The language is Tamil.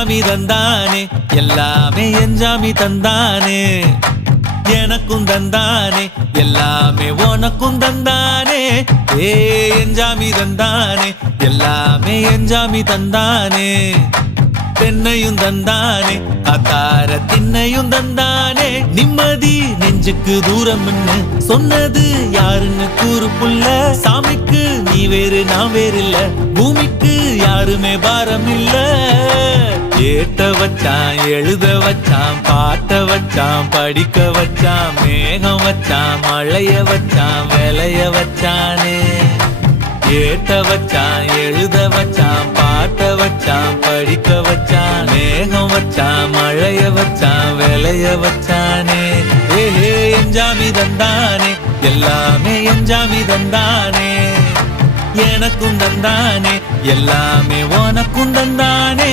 எஞ்சாமி தந்தானே எல்லாமே எஞ்சாமி தந்தானே எனக்கும் தந்தானே எல்லாமே உனக்கும் தந்தானே ஏ எஞ்சாமி தந்தானே எல்லாமே எஞ்சாமி தந்தானே தென்னையும் தந்தானே அத்தார திண்ணையும் தந்தானே நிம்மதி நெஞ்சுக்கு தூரம் சொன்னது யாருன்னு கூறு புள்ள சாமிக்கு நீ வேறு நான் வேறு இல்ல பூமிக்கு யாருமே பாரம் இல்ல ஏட்ட வச்சான் எழுத வச்சான் பாட்ட வச்சான் படிக்க வச்சான் மேகம் வச்சான் மழைய வச்சான் விளைய வச்சானே ஏட்ட வச்சான் எழுத வச்சான் பாட்ட வச்சான் படிக்க வச்சான் மேகம் வச்சான் மழைய வச்சான் விளைய வச்சானே ஏஹே எஞ்சாமி தந்தானே எல்லாமே எஞ்சாமி தந்தானே எனக்கும் தந்தானே எல்லாமே உனக்கும் தந்தானே